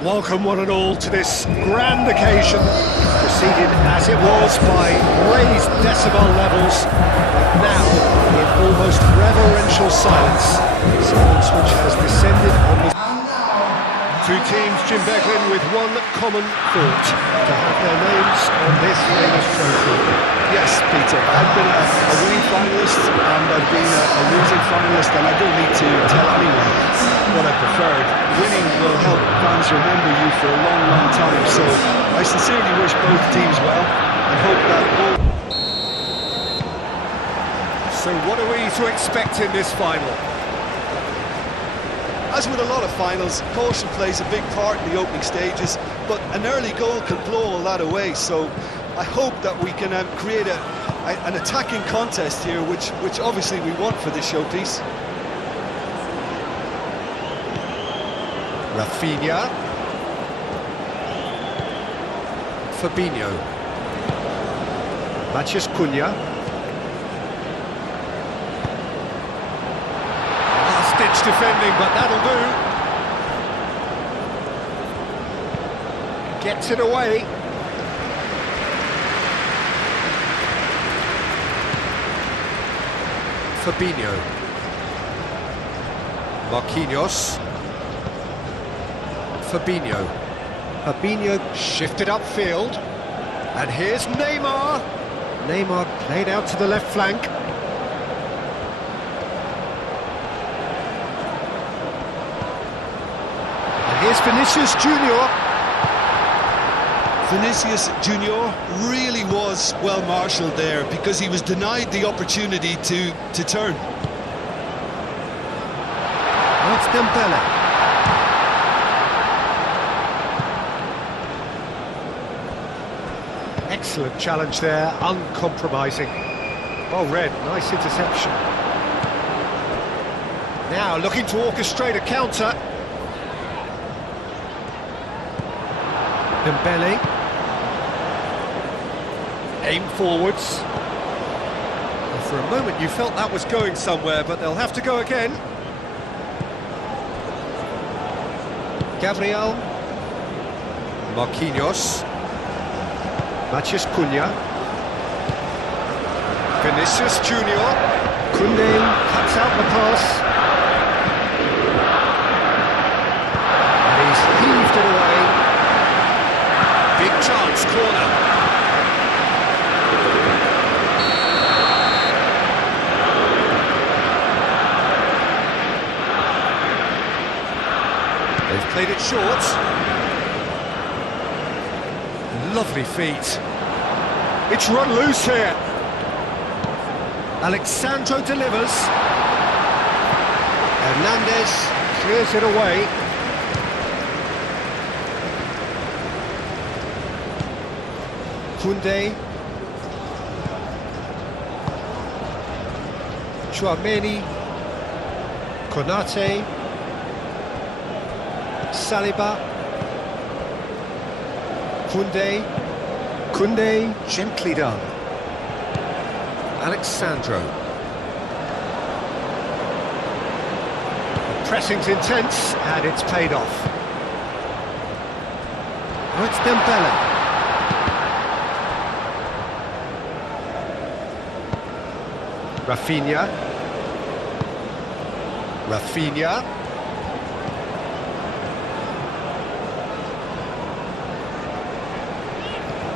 Welcome one and all to this grand occasion, preceded as it was by raised decibel levels, but now in almost reverential silence, silence which has descended on the two teams, Jim Beglin, with one common thought: to have their names on this famous trophy. Yes, Peter, I've been a winning finalist and I've been a losing finalist, and I don't need to tell anyone what I preferred. Winning will help fans remember you for a long, long time, so I sincerely wish both teams well and hope that all... So what are we to expect in this final? As with a lot of finals, caution plays a big part in the opening stages, but an early goal can blow all that away, so I hope that we can create an attacking contest here, which obviously we want for this showpiece. Rafinha, Fabinho, Matheus Cunha, last-ditch defending, but that'll do. Gets it away. Fabinho, Marquinhos, Fabinho shifted upfield, and here's Neymar. Neymar played out to the left flank. And here's Vinicius Junior. Vinicius Junior really was well marshalled there because he was denied the opportunity to turn. That's Dembele. Excellent challenge there, uncompromising. Well read, nice interception. Now looking to orchestrate a counter. Dembele. Aim forwards. And for a moment you felt that was going somewhere, but they'll have to go again. Gabriel. Marquinhos. Matheus Cunha. Vinicius Junior. Koundé cuts out the pass. And he's heaved it away. Big chance, corner. They've played it short. Lovely feet. It's run loose here. Alexandro delivers. Hernandez clears it away. Koundé. Chouameni. Konate. Saliba. Koundé, gently done. Alexandro. The pressing's intense, and it's paid off. Oh, it's Dembele. Rafinha.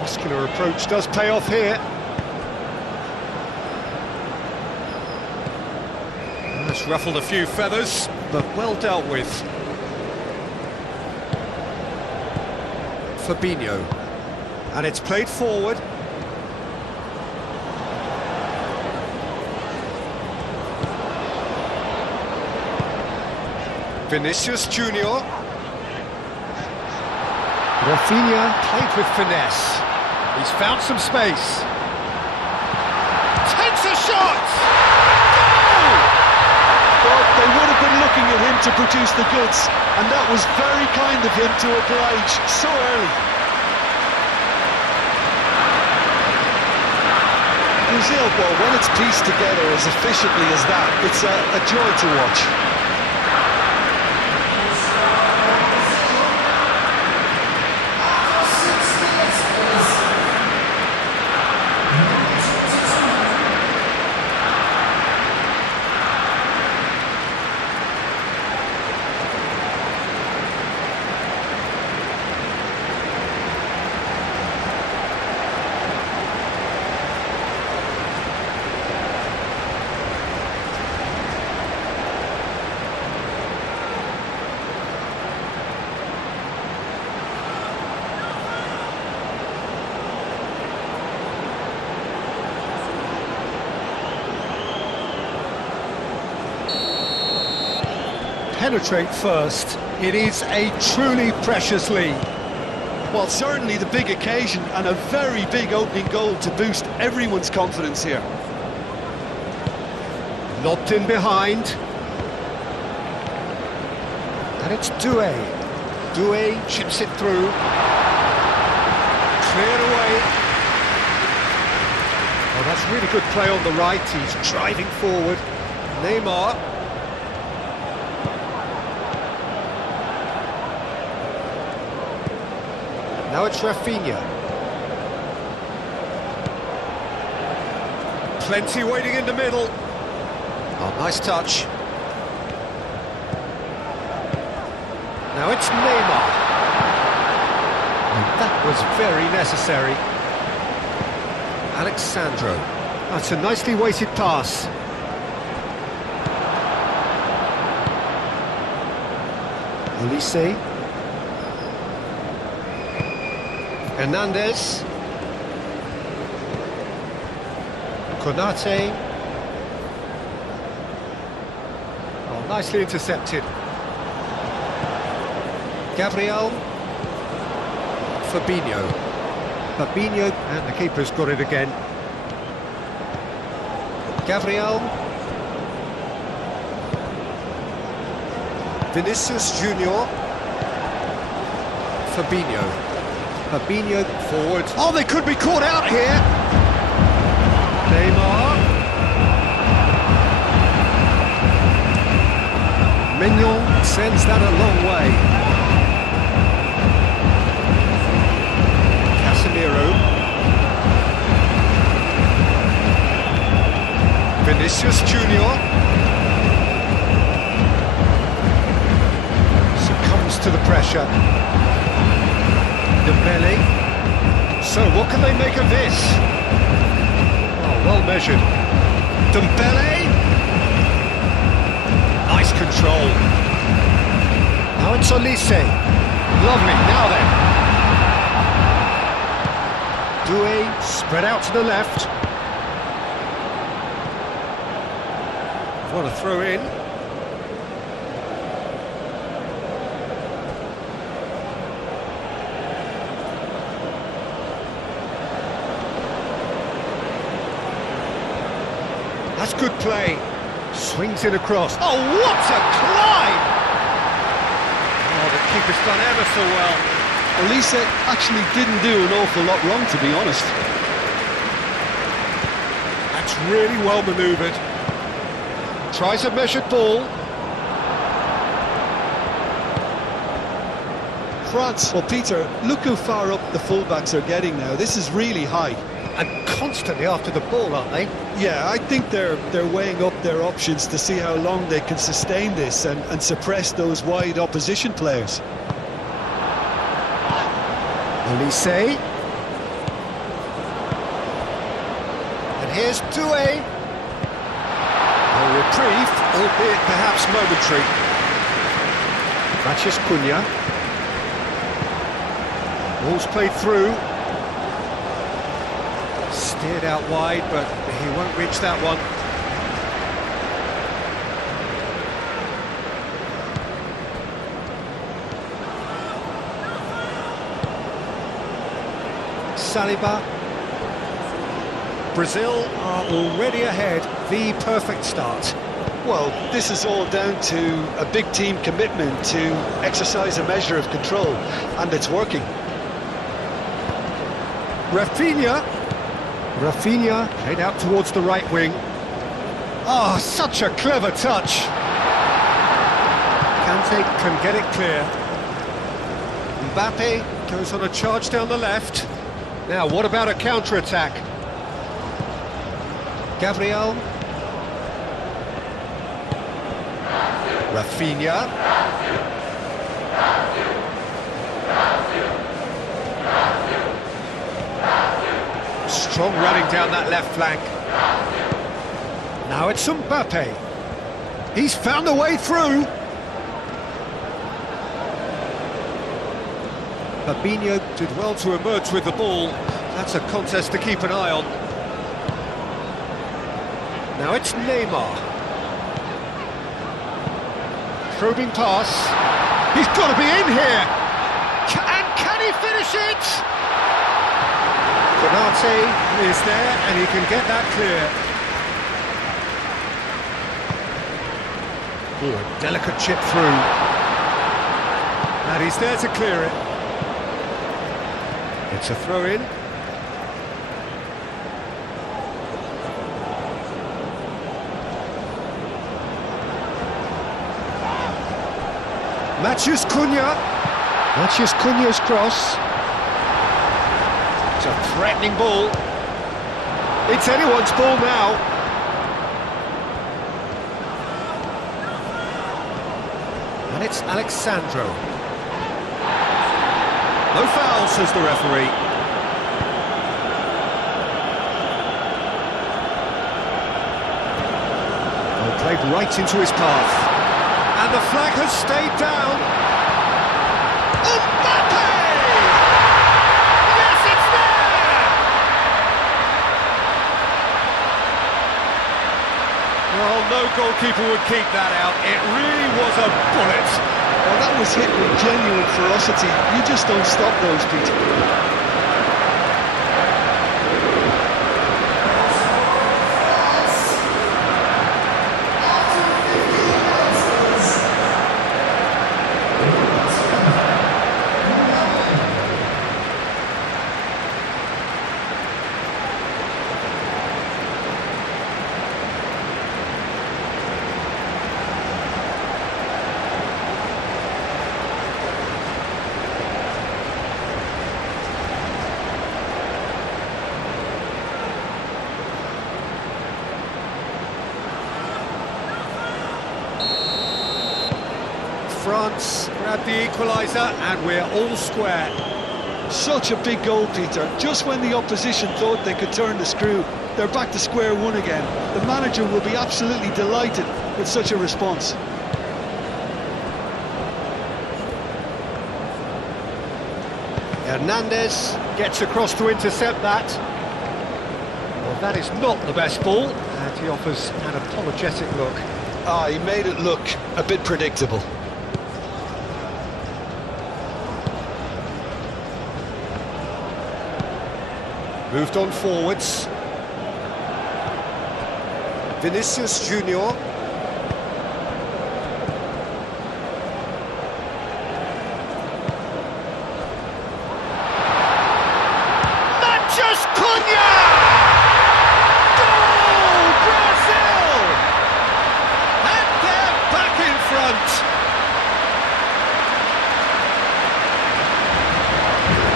Muscular approach does pay off here. That's ruffled a few feathers, but well dealt with. Fabinho. And it's played forward. Vinicius Junior. Rafinha played with finesse. He's found some space. Takes a shot! Goal! Well, they would have been looking at him to produce the goods, and that was very kind of him to oblige so early. Brazil ball, when it's pieced together as efficiently as that, it's a joy to watch. penetrate first. It is a truly precious lead. Well, certainly the big occasion and a very big opening goal to boost everyone's confidence here. Lobbed in behind. And it's Doué. Doué chips it through. Cleared away. Oh, that's really good play on the right. He's driving forward. Neymar. Now it's Rafinha. Plenty waiting in the middle. Oh, nice touch. Now it's Neymar. And that was very necessary. Alexandro. That's a nicely weighted pass. Olise. Hernandez. Konate. Oh, nicely intercepted. Gabriel. Fabinho. Fabinho, and the keeper's got it again. Gabriel. Vinicius Junior. Fabinho. Fabinho forward. Oh, they could be caught out here. Neymar. Mignon sends that a long way. Casemiro. Vinicius Junior. Succumbs to the pressure. Dembele. So what can they make of this? Oh, well measured. Dembele. Nice control. Now it's Olise. Lovely, now then. Doué spread out to the left. What a throw in. That's good play. Swings it across. Oh, what a climb! Oh, the keeper's done ever so well. Olise actually didn't do an awful lot wrong, to be honest. That's really well manoeuvred. Tries a measured ball. France, well, Peter, look how far up the fullbacks are getting now. This is really high. And constantly after the ball, aren't they? Yeah, I think they're weighing up their options to see how long they can sustain this and suppress those wide opposition players. Olise. And here's Doué. A reprieve, albeit perhaps momentary. Matches Cunha. Ball's played through. Steered out wide, but he won't reach that one. Saliba. Brazil are already ahead. The perfect start. Well, this is all down to a big team commitment to exercise a measure of control, and it's working. Rafinha. Rafinha played out towards the right wing. Oh, such a clever touch. Kante can get it clear. Mbappe goes on a charge down the left. Now, what about a counter-attack? Gabriel. Rafinha. Strong running down that left flank. Now it's Mbappe. He's found a way through. Fabinho did well to emerge with the ball. That's a contest to keep an eye on. Now it's Neymar. Probing pass. He's got to be in here! And can he finish it? Konate is there, and he can get that clear. Oh, a delicate chip through. And he's there to clear it. It's a throw-in. Matheus Cunha. Matheus Cunha's cross. It's a threatening ball. It's anyone's ball now. And it's Alexandro. No foul, says the referee. Well, played right into his path. And the flag has stayed down. Mbappe! Yes, it's there! Well, no goalkeeper would keep that out. It really was a bullet. Well, that was hit with genuine ferocity. You just don't stop those, Peter. France grab the equaliser and we're all square. Such a big goal, Peter. Just when the opposition thought they could turn the screw, they're back to square one again. The manager will be absolutely delighted with such a response. Hernandez gets across to intercept that. Well, that is not the best ball, and he offers an apologetic look. Ah, he made it look a bit predictable. Moved on forwards. Vinicius Junior. Matheus Cunha! Goal! Brazil! And they're back in front.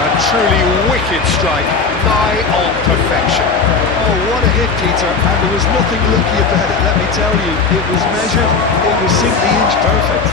A truly wicked strike. Nigh on perfection. Oh, what a hit, Peter, and there was nothing lucky about it, let me tell you. It was measured, it was simply inch perfect.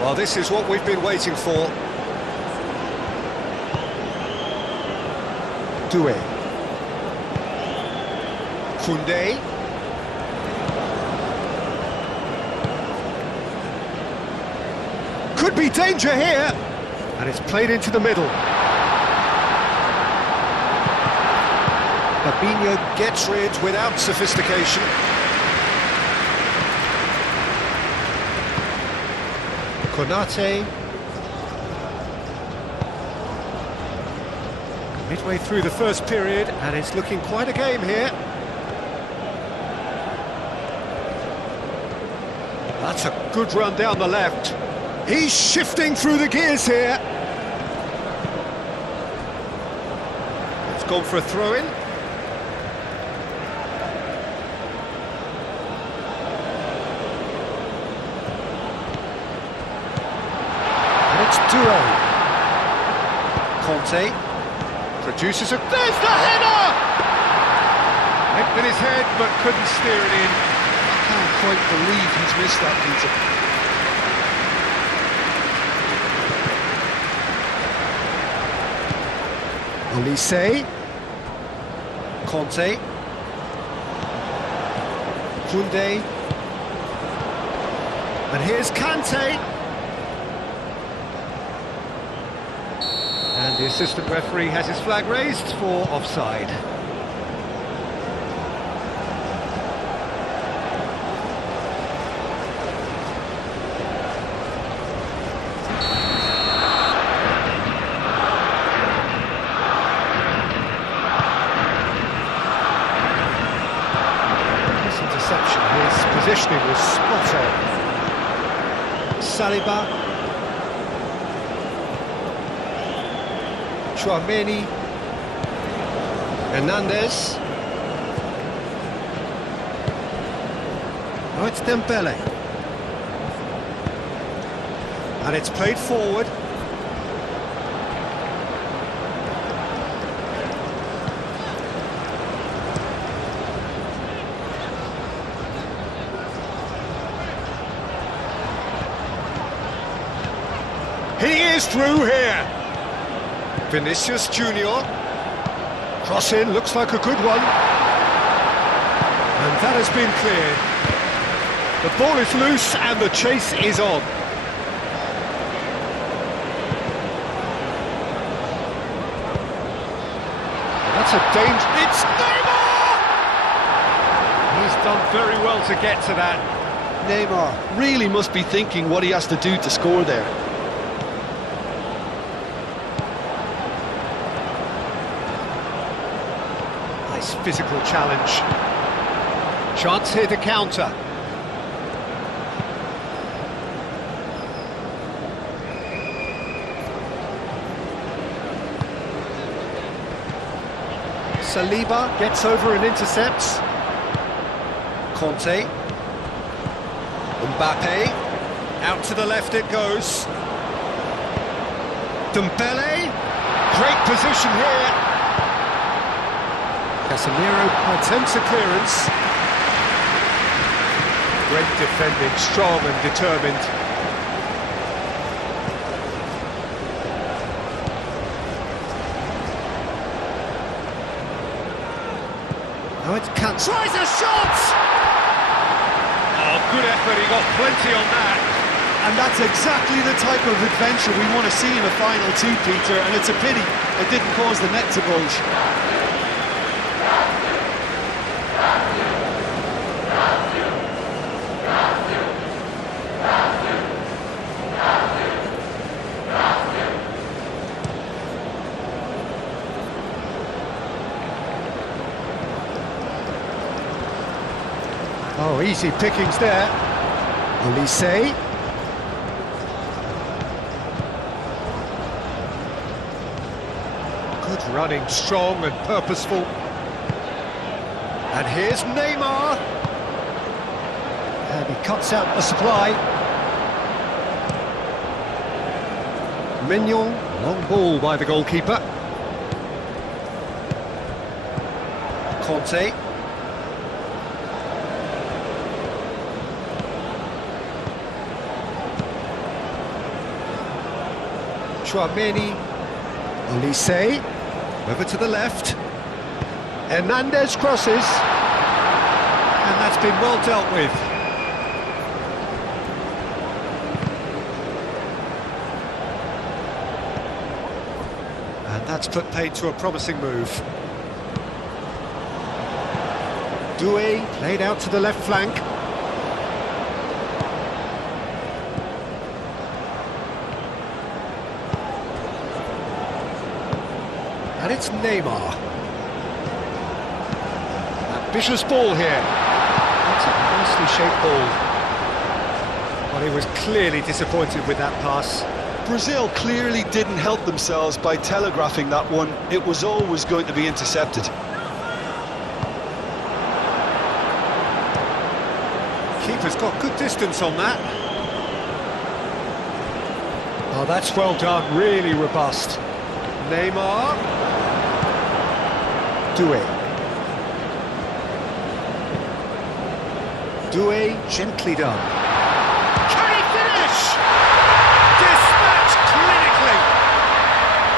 Well, this is what we've been waiting for. Doué. Koundé. Could be danger here. And it's played into the middle. Fabinho gets rid without sophistication. Konate. Midway through the first period, and it's looking quite a game here. That's a good run down the left. He's shifting through the gears here. It's gone for a throw-in. Doué. Conte produces a... There's the header! Hit with his head, but couldn't steer it in. I can't quite believe he's missed that, Peter. Olise, Conte, Koundé, and here's Kante. And the assistant referee has his flag raised for offside. His positioning was spot on. Saliba, Chouameni, Hernandez. Oh, it's Dembele. And it's played forward. He is through here. Vinicius Junior. Cross in, looks like a good one. And that has been cleared. The ball is loose and the chase is on. That's a danger. It's Neymar! He's done very well to get to that. Neymar really must be thinking what he has to do to score there. Nice physical challenge. Chance here to counter. Saliba gets over and intercepts. Conte. Mbappe. Out to the left it goes. Dembele. Great position here. Casemiro attempts a clearance. Great defending, strong and determined. Oh, it's Kante. Tries a shot! Oh, good effort, he got plenty on that. And that's exactly the type of adventure we want to see in a final two, Peter, and it's a pity it didn't cause the net to bulge. Oh, easy pickings there. Olise. Good running, strong and purposeful. And here's Neymar. And he cuts out the supply. Mignon, long ball by the goalkeeper. Conte. Chouameni, Olise, over to the left, Hernandez crosses, and that's been well dealt with. And that's put paid to a promising move. Doué laid out to the left flank. And it's Neymar. Ambitious ball here. That's a nicely shaped ball. Well, he was clearly disappointed with that pass. Brazil clearly didn't help themselves by telegraphing that one. It was always going to be intercepted. Keeper's got good distance on that. Oh, that's well done, really robust. Neymar. Doué. Doué, gently done. Can he finish? Dispatched clinically.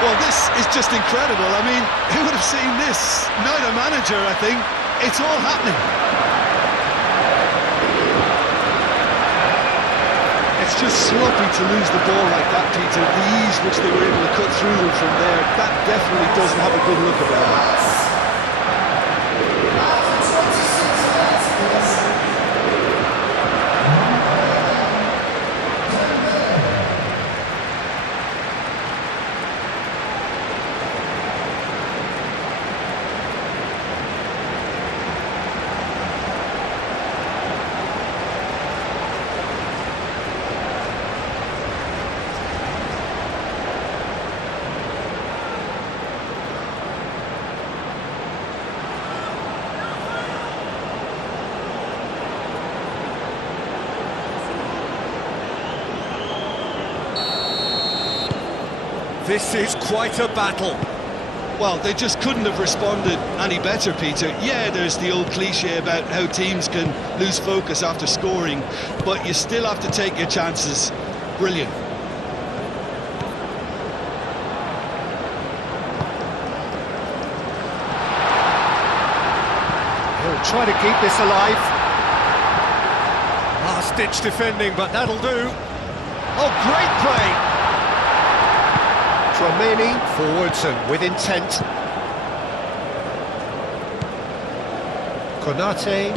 Well, this is just incredible. I mean, who would have seen this? Neither manager, I think. It's all happening. It's just sloppy to lose the ball like that, Peter. The ease which they were able to cut through them from there, that definitely doesn't have a good look about it. This is quite a battle. Well, they just couldn't have responded any better, Peter. Yeah, there's the old cliche about how teams can lose focus after scoring, but you still have to take your chances. Brilliant. He'll try to keep this alive. Last-ditch defending, but that'll do. Oh, great play! Romani forwards and with intent. Konate.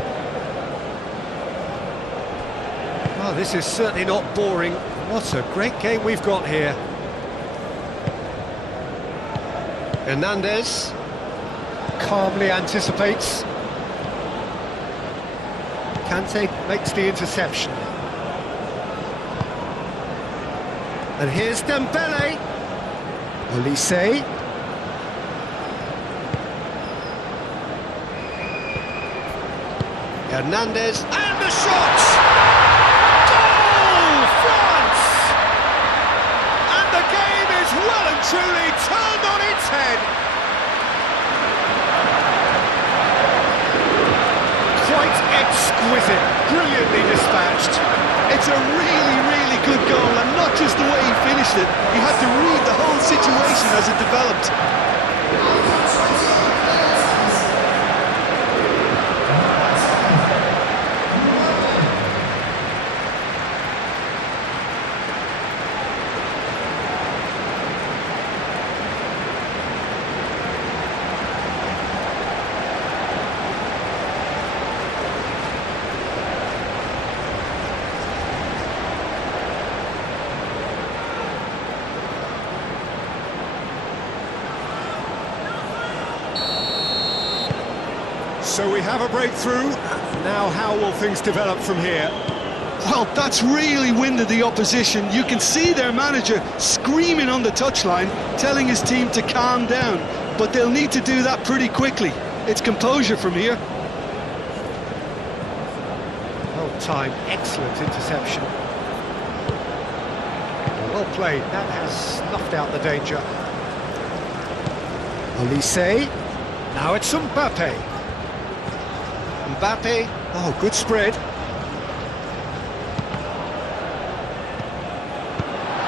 Oh, this is certainly not boring. What a great game we've got here. Hernandez calmly anticipates. Kante makes the interception. And here's Dembele. Olise. Hernandez, and the shot! Goal! France! And the game is well and truly turned on its head. Quite exquisite, brilliantly dispatched. It's a really, really good goal, and not just the way he finished it. He had to read the whole situation as it developed. So we have a breakthrough. Now how will things develop from here? Well, that's really winded the opposition. You can see their manager screaming on the touchline, telling his team to calm down. But they'll need to do that pretty quickly. It's composure from here. Well timed, excellent interception. Well played, that has snuffed out the danger. Olise. Now it's Mbappe. Mbappe, oh, good spread.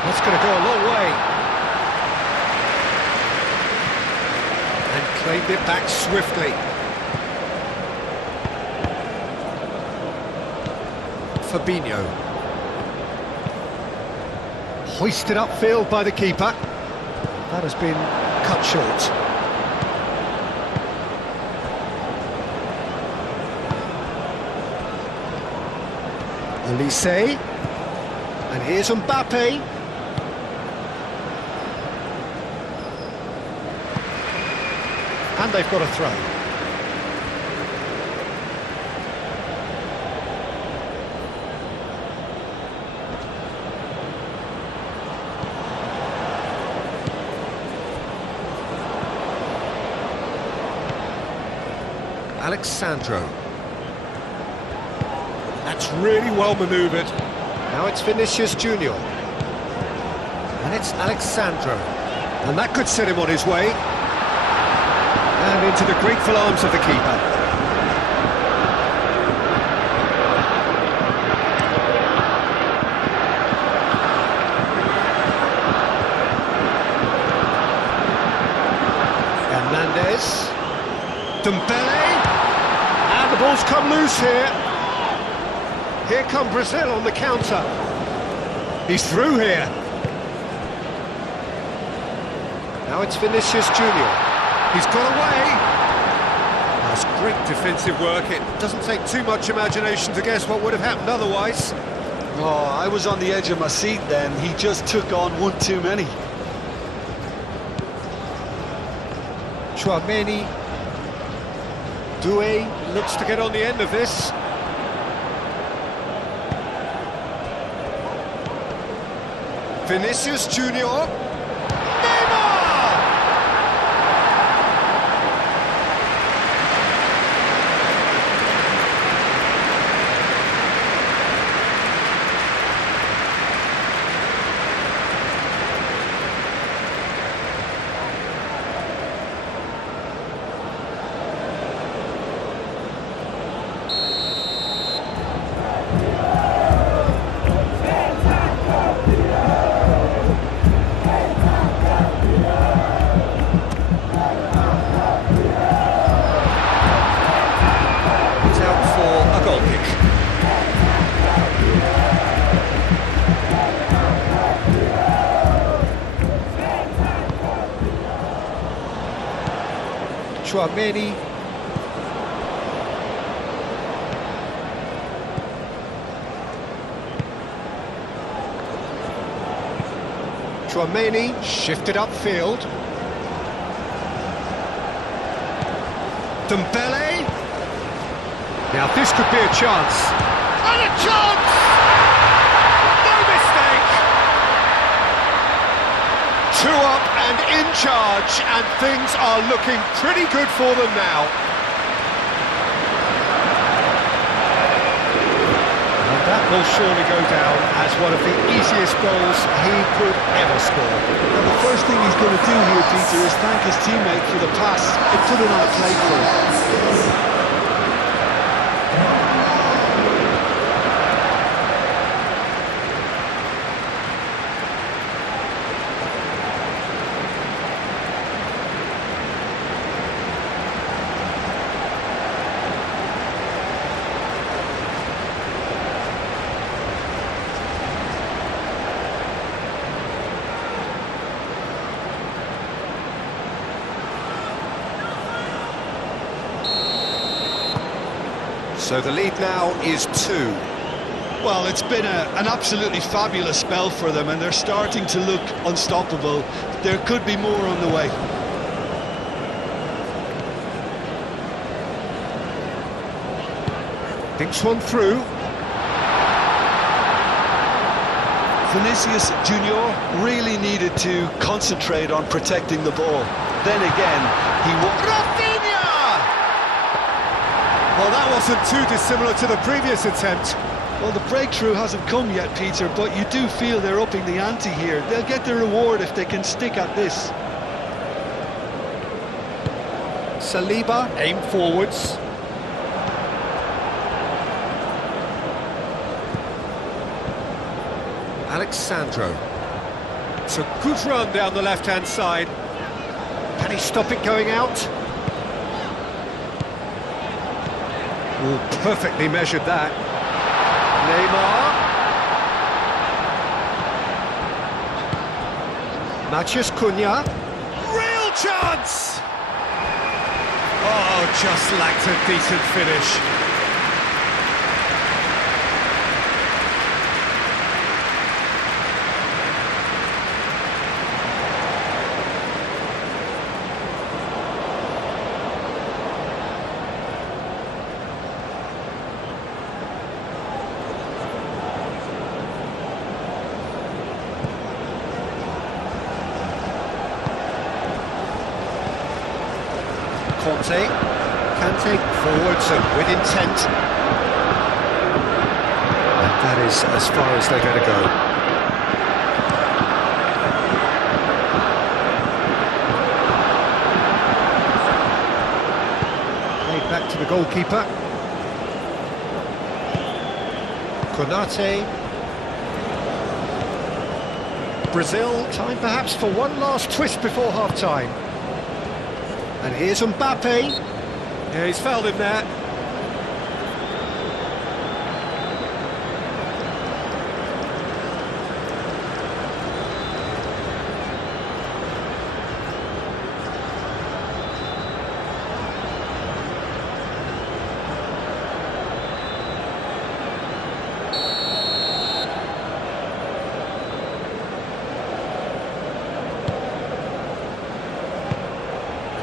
That's going to go a long way. And claimed it back swiftly. Fabinho. Hoisted upfield by the keeper. That has been cut short. Olise, and here's Mbappe. And they've got a throw. Alexandro. That's really well manoeuvred. Now it's Vinicius Junior. And it's Alexandro. And that could set him on his way. And into the grateful arms of the keeper. Dembele, and the ball's come loose here. Here come Brazil on the counter. He's through here. Now it's Vinicius Junior. He's got away. That's great defensive work. It doesn't take too much imagination to guess what would have happened otherwise. Oh, I was on the edge of my seat then. He just took on one too many. Chouameni. Doué looks to get on the end of this. Vinicius Junior. Chouameni. Chouameni shifted upfield. Dembele. Now this could be a chance. And a chance! No mistake! 2 up and in charge, and things are looking pretty good for them now. And that will surely go down as one of the easiest goals he could ever score. Well, the first thing he's going to do here, Peter, is thank his teammate for the pass. It put it on a plate for him. So the lead now is 2. Well, it's been an absolutely fabulous spell for them, and they're starting to look unstoppable. There could be more on the way. Thinks one through. Vinicius Junior really needed to concentrate on protecting the ball. Then again, he Well, that wasn't too dissimilar to the previous attempt. Well, the breakthrough hasn't come yet, Peter, but you do feel they're upping the ante here. They'll get their reward if they can stick at this. Saliba, aim forwards. Alexandro. It's a good run down the left-hand side. Can he stop it going out? Oh, perfectly measured that. Neymar. Matheus Cunha. Real chance! Oh, just lacked a decent finish. Kante forwards and with intent. And that is as far as they're going to go. Played back to the goalkeeper. Konate. Brazil, time perhaps for one last twist before half-time. And here's Mbappe. Yeah, he's fouled him there.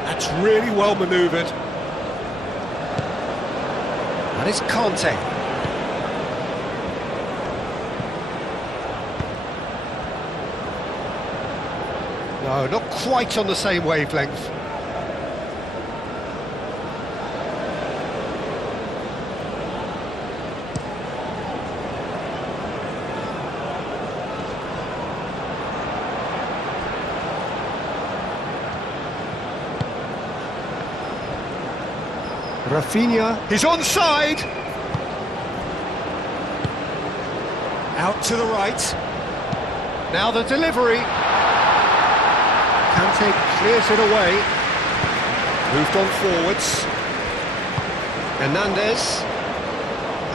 That's really well manoeuvred. And it's Conte. No, not quite on the same wavelength. Rafinha, he's onside! Out to the right. Now the delivery. Kante clears it away. Moved on forwards. Hernandez.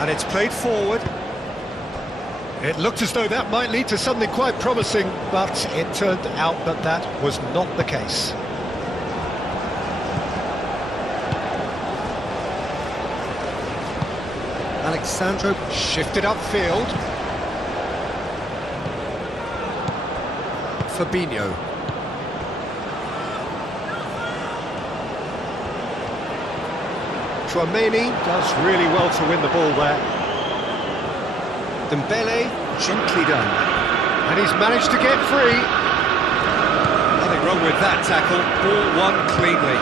And it's played forward. It looked as though that might lead to something quite promising, but it turned out that that was not the case. Alexandro shifted upfield. Fabinho. Tchouaméni does really well to win the ball there. Dembele, gently done. And he's managed to get free. Nothing wrong with that tackle. Ball won cleanly.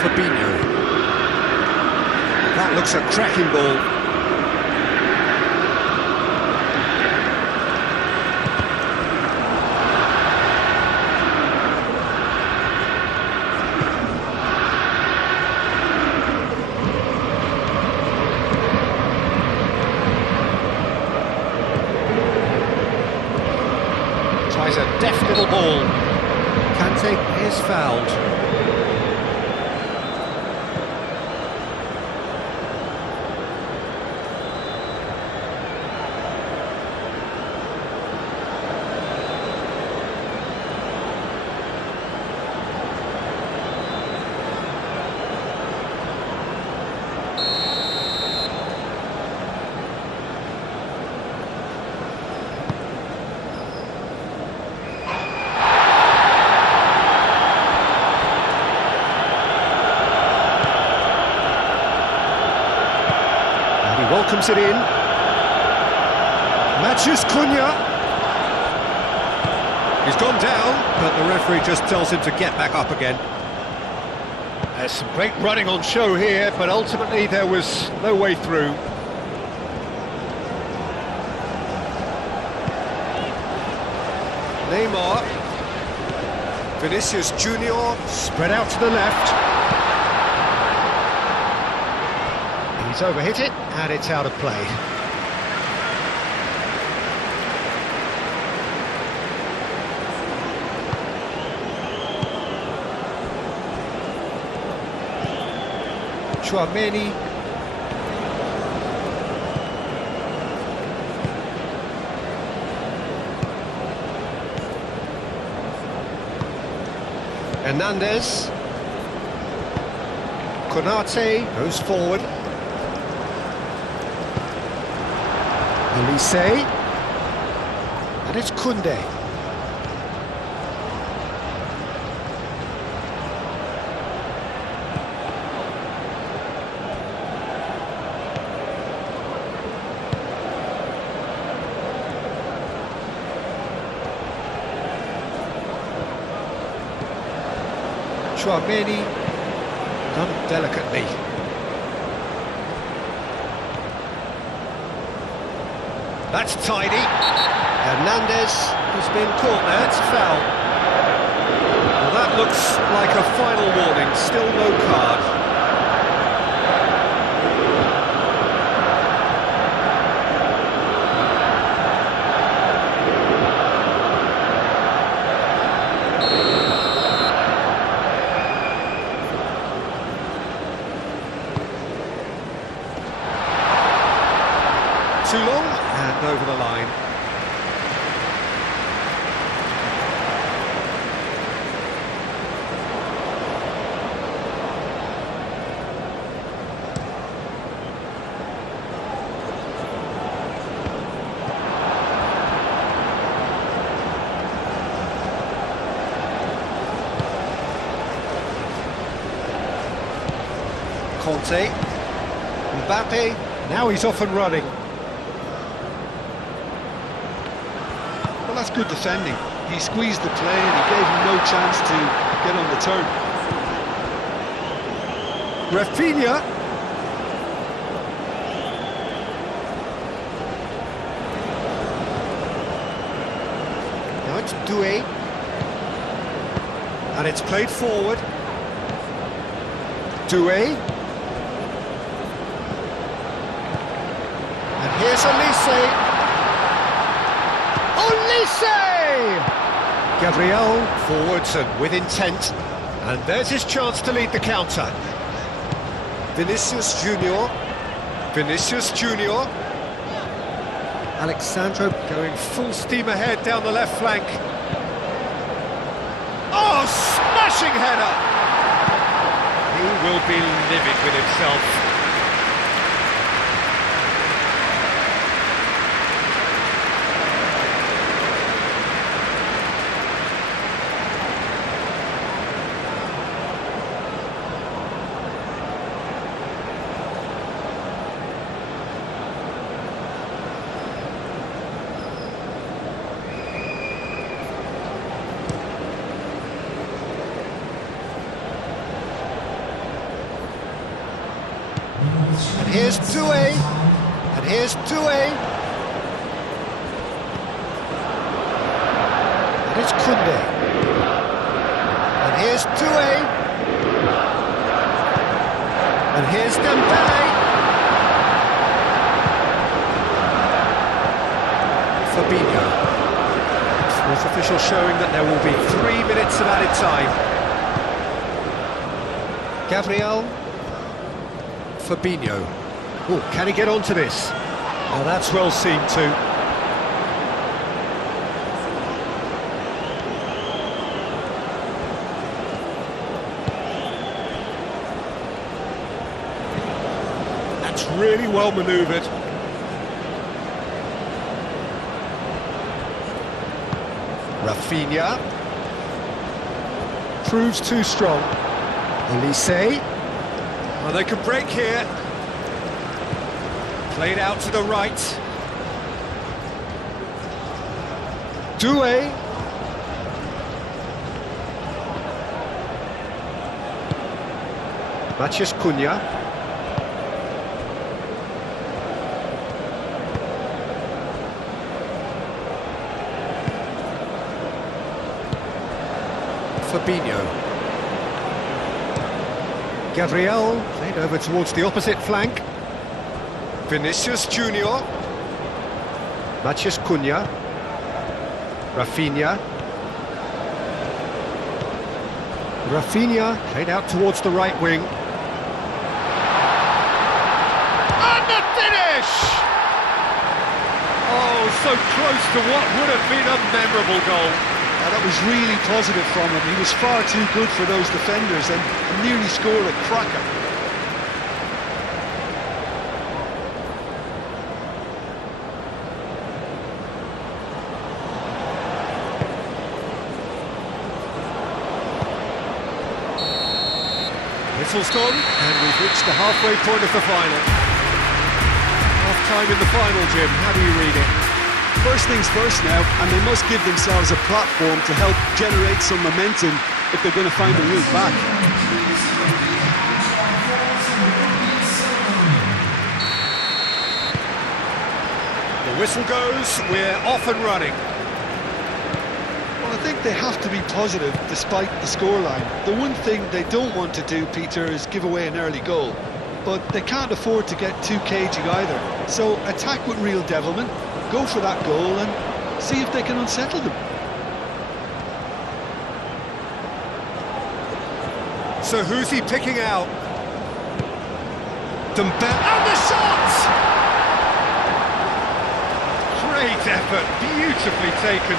Fabinho. That looks a cracking ball. Tries a deft little ball. Kante is fouled. Welcomes it in. Matches Cunha. He's gone down, but the referee just tells him to get back up again. There's some great running on show here, but ultimately there was no way through. Neymar. Vinicius Junior spread out to the left. He's overhit it, and it's out of play. Tchouaméni. Hernandez. Konate goes forward. Elise, and it's Koundé. Tchouaméni, done delicately. That's tidy. Hernandez has been caught there. It's a foul. Well, that looks like a final warning. Still no card. long and over the line. Conte, Mbappe, now he's off and running. Well, that's good defending. He squeezed the play and he gave him no chance to get on the turn. Rafinha. Now it's Doué. And it's played forward. Doué. And here's Olise. Olise! Gabriel forwards and with intent. And there's his chance to lead the counter. Vinicius Junior. Vinicius Junior. Alexandro going full steam ahead down the left flank. Oh, smashing header! He will be livid with himself. And here's Doué, and here's Doué, and it's Koundé, and here's Doué, and here's Dembele, Fabinho. Sports official showing that there will be 3 minutes of added time. Gabriel. Fabinho. Oh, can he get onto this? Now that's well seen too. That's really well manoeuvred. Rafinha. Proves too strong. Olise. Well, they can break here. Played out to the right. Doué. Matheus Cunha. Fabinho. Gabriel, played over towards the opposite flank. Vinicius Junior. Matheus Cunha. Rafinha. Rafinha, played out towards the right wing. And the finish! Oh, so close to what would have been a memorable goal. That was really positive from him. He was far too good for those defenders and nearly scored a cracker. Whistle's gone, and we've reached the halfway point of the final. Half-time in the final, Jim. How do you read it? First things first now, and they must give themselves a platform to help generate some momentum if they're going to find a route back. The whistle goes, we're off and running. Well, I think they have to be positive despite the scoreline. The one thing they don't want to do, Peter, is give away an early goal. But they can't afford to get too cagey either. So attack with real devilment, go for that goal and see if they can unsettle them. So who's he picking out? Dembele, and the shot! Great effort, beautifully taken.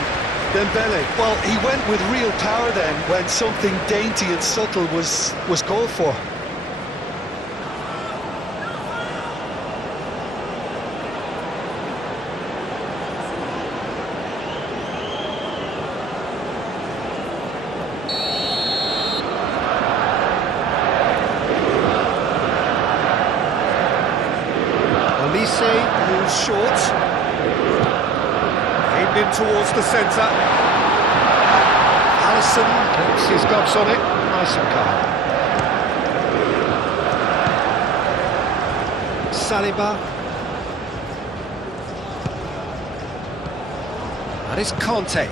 Dembele, well, he went with real power then when something dainty and subtle was called for. Moves short. Aimed in towards the centre. Alisson gets his gloves on it. Nice and calm. Saliba. That is Conte.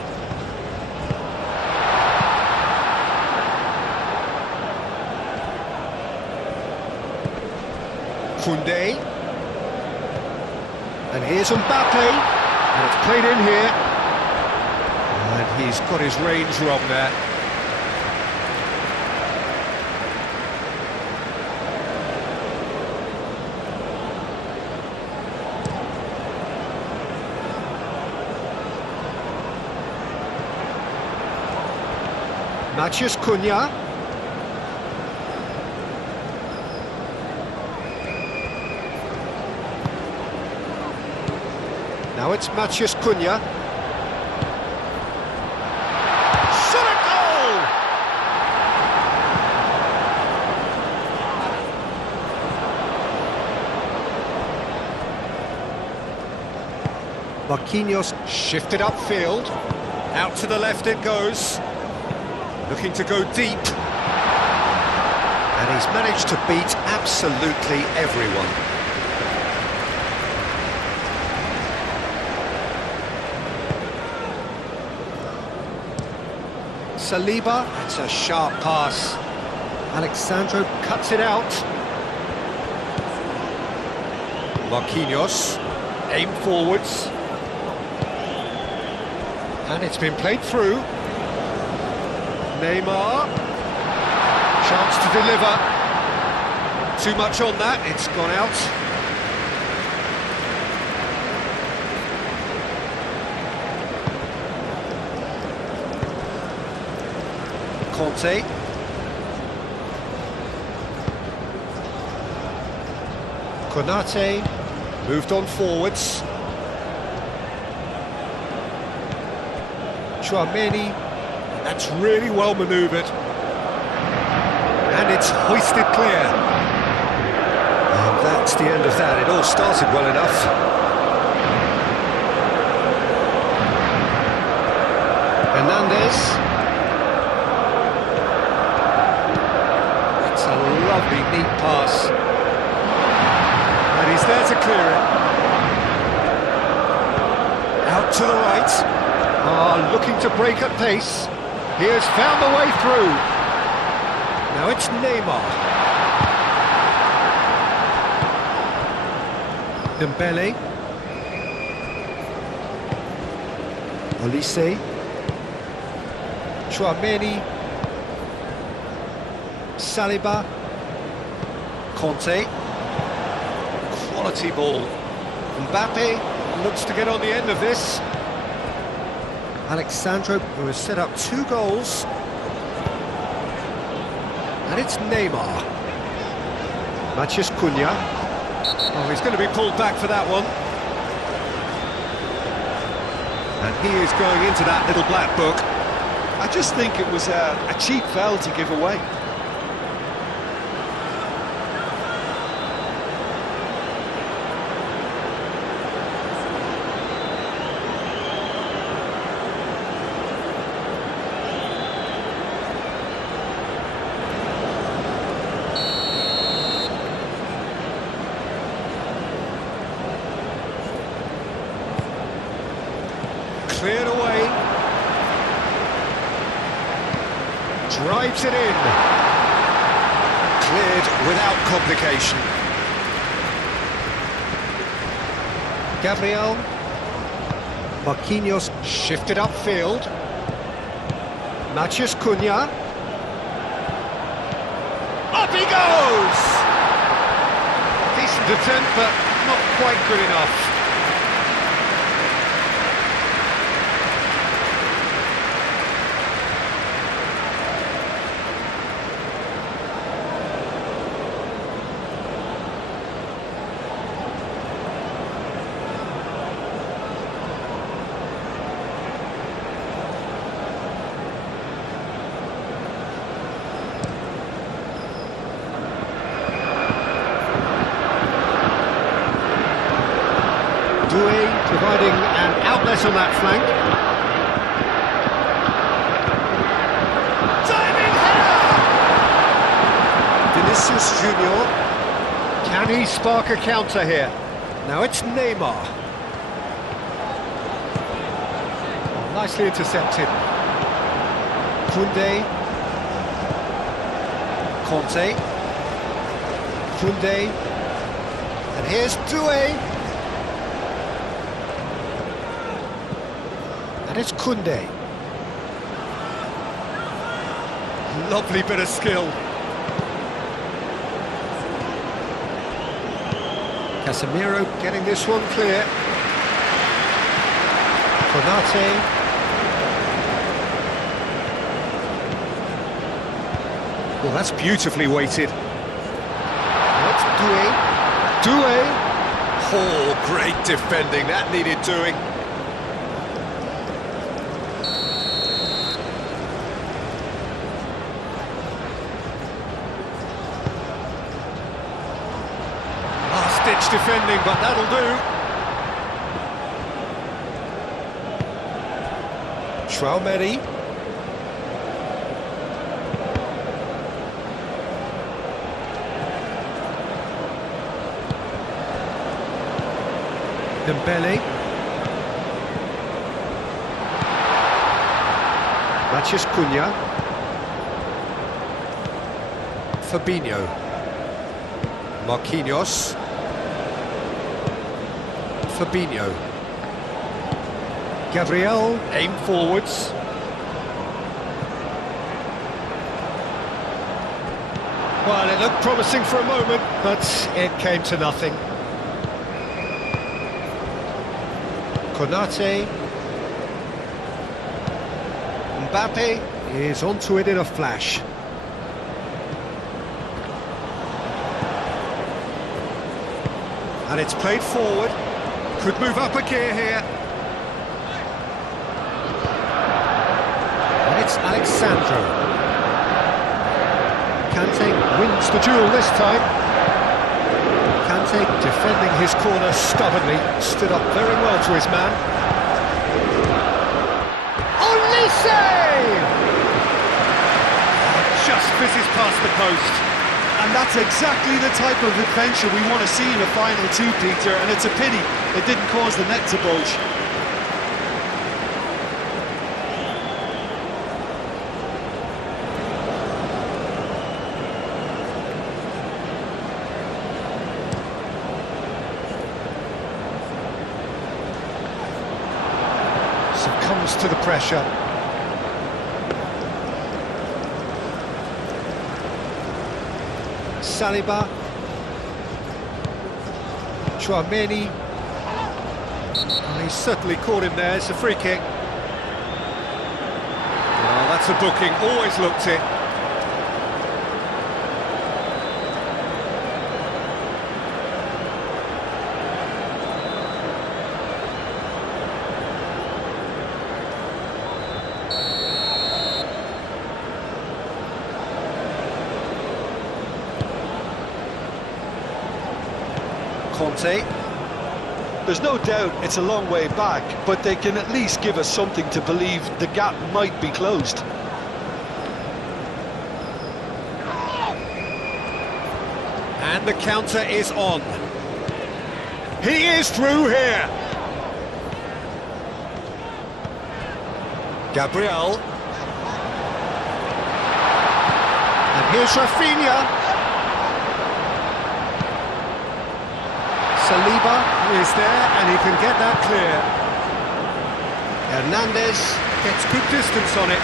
Koundé. And here's Mbappe, and it's played in here. And he's got his range wrong there. Matheus Cunha. Now it's Matheus Cunha. Shot a goal! Marquinhos shifted upfield. Out to the left it goes. Looking to go deep. And he's managed to beat absolutely everyone. Saliba, it's a sharp pass. Alexandro cuts it out. Marquinhos, aim forwards. And it's been played through. Neymar, chance to deliver. Too much on that, it's gone out. Conte. Konate moved on forwards. Chouameni, that's really well manoeuvred. And it's hoisted clear. And that's the end of that. It all started well enough. Hernandez. Lovely, neat pass. And he's there to clear it. Out to the right. Looking to break at pace. He has found the way through. Now it's Neymar. Dembele. Olise. Chouameni. Saliba. Conte. Quality ball. Mbappe looks to get on the end of this. Alexandro, who has set up 2 goals. And it's Neymar. Matheus Cunha. Oh, he's going to be pulled back for that one. And he is going into that little black book. I just think it was a cheap foul to give away. Cleared away. Drives it in. Cleared without complication. Gabriel. Marquinhos shifted upfield. Matheus Cunha. Up he goes! Decent attempt, but not quite good enough. Doué providing an outlet on that flank. Diving header! Vinicius Junior. Can he spark a counter here? Now it's Neymar. Nicely intercepted. Koundé. Conte. Koundé. And here's Doué. And it's Koundé. Lovely bit of skill. Casemiro getting this one clear. Konate. Well, that's beautifully weighted. That's Doué. Doué. Oh, great defending. That needed doing. Last-ditch defending, but that'll do. Traumeri. Dembele. Mathias Cunha. Fabinho. Marquinhos. Fabinho. Gabriel, aim forwards. Well, it looked promising for a moment, but it came to nothing. Konate. Mbappe is onto it in a flash. And it's played forward. Could move up a gear here. And it's Alexandro. Kante wins the duel this time. Kante defending his corner stubbornly, stood up very well to his man. Olise! Just fizzes past the post. And that's exactly the type of adventure we want to see in a final two, Peter, and it's a pity it didn't cause the net to bulge. Succumbs to the pressure. Saliba. Chouameni. Well, he certainly caught him there. It's a free kick. Oh, that's a booking. Always looked it. Conte. There's no doubt it's a long way back, but they can at least give us something to believe the gap might be closed. And the counter is on. He is through here. Gabriel. And here's Rafinha. Saliba is there, and he can get that clear. Hernandez gets good distance on it.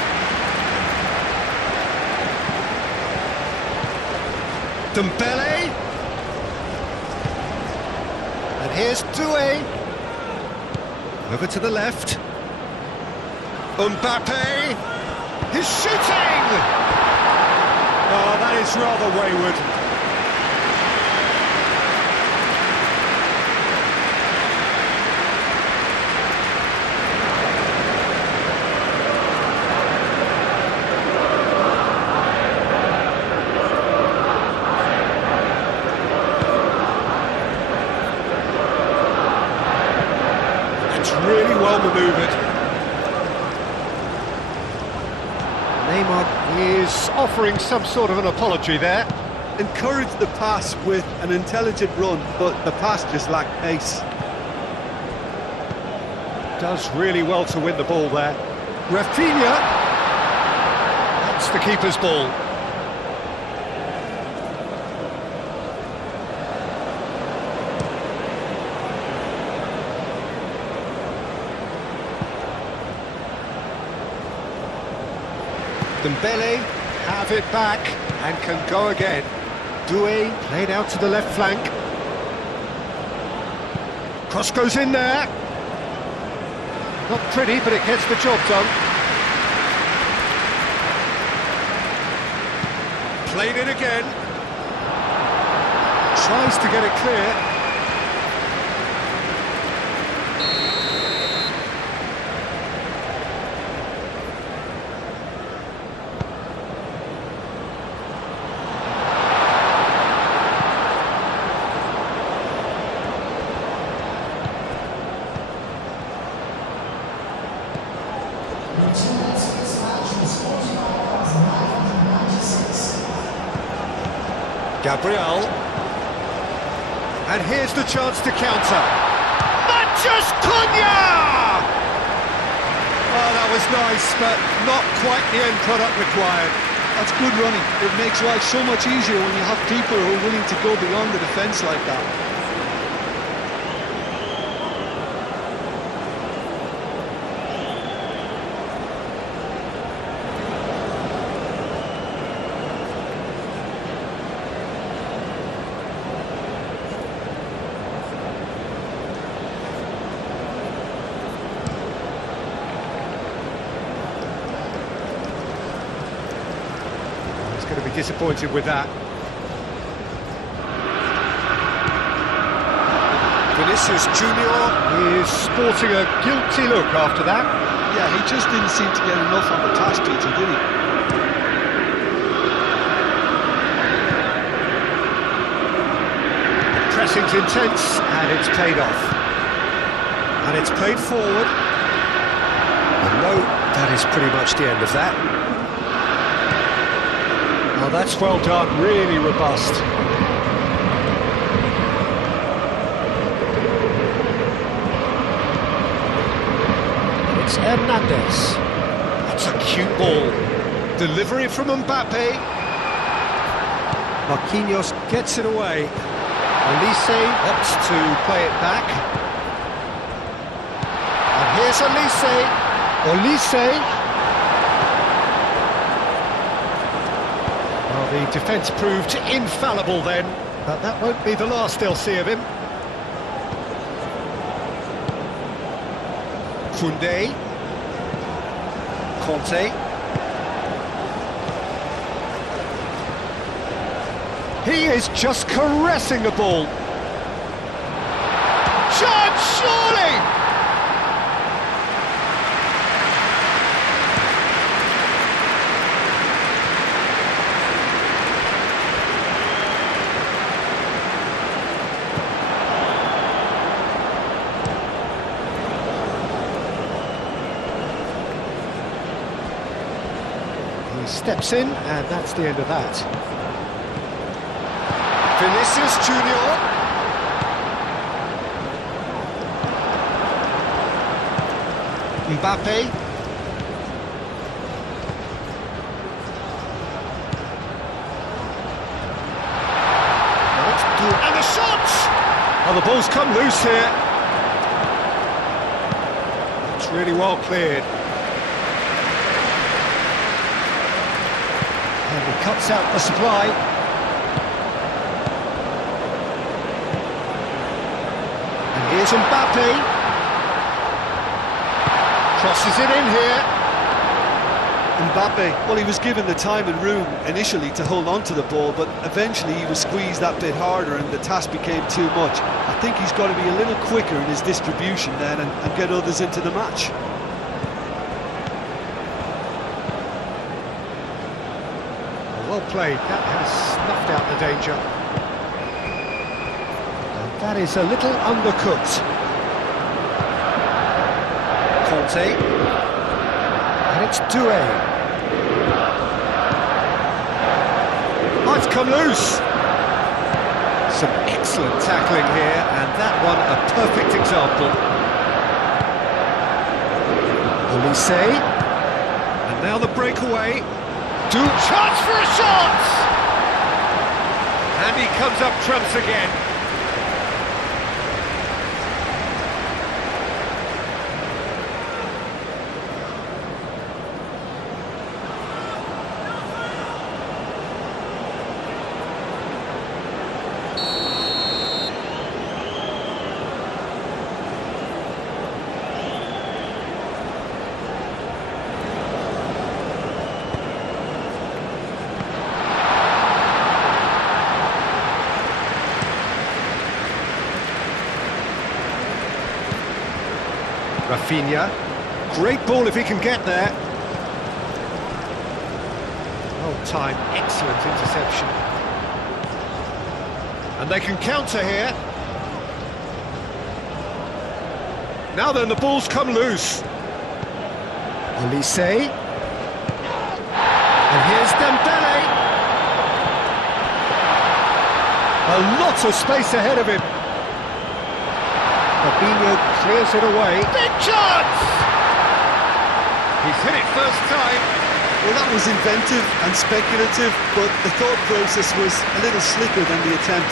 Dembele. And here's Doué. Over to the left. Mbappe. He's shooting! Oh, that is rather wayward. really well manoeuvred. Neymar is offering some sort of an apology there. Encouraged the pass with an intelligent run, but the pass just lacked pace. Does really well to win the ball there. Rafinha. That's the keeper's ball. Dembele have it back and can go again. Doué played out to the left flank. Cross goes in there. Not pretty, but it gets the job done. Played it again. Tries to get it clear. Gabriel, and here's the chance to counter. Matches Cunha! Oh, that was nice, but not quite the end product required. That's good running. It makes life so much easier when you have people who are willing to go beyond the defence like that. Going to be disappointed with that. Vinicius Junior is sporting a guilty look after that. Yeah, he just didn't seem to get enough on the task, Peter, did he? Pressing's intense, and it's paid off. And it's played forward. And no, that is pretty much the end of that. Oh, that's well done, really robust. It's Hernandez. That's a cute ball. Delivery from Mbappe. Marquinhos gets it away. Elise opts to play it back. And here's Elise. The defence proved infallible then, but that won't be the last they'll see of him. Koundé. Conte. He is just caressing the ball. Chance, surely! Steps in, and that's the end of that. Vinicius Junior. Mbappe. And the shot! Oh, the ball's come loose here. It's really well cleared. And he cuts out the supply. And here's Mbappe. Crosses it in here. Mbappe, well, he was given the time and room initially to hold on to the ball, but eventually he was squeezed that bit harder and the task became too much. I think he's got to be a little quicker in his distribution then and get others into the match. Well played, that has snuffed out the danger. And that is a little undercooked. Kante. And it's Doué. Oh, it's come loose. Some excellent tackling here, and that one a perfect example. Olise. And now the breakaway. Chance for a shot! And he comes up trumps again. Rafinha, great ball if he can get there. Well timed, excellent interception. And they can counter here. Now then, the ball's come loose. Olise. And here's Dembele. A lot of space ahead of him. Fabinho clears it away. Big chance! He's hit it first time. Well, that was inventive and speculative, but the thought process was a little slicker than the attempt.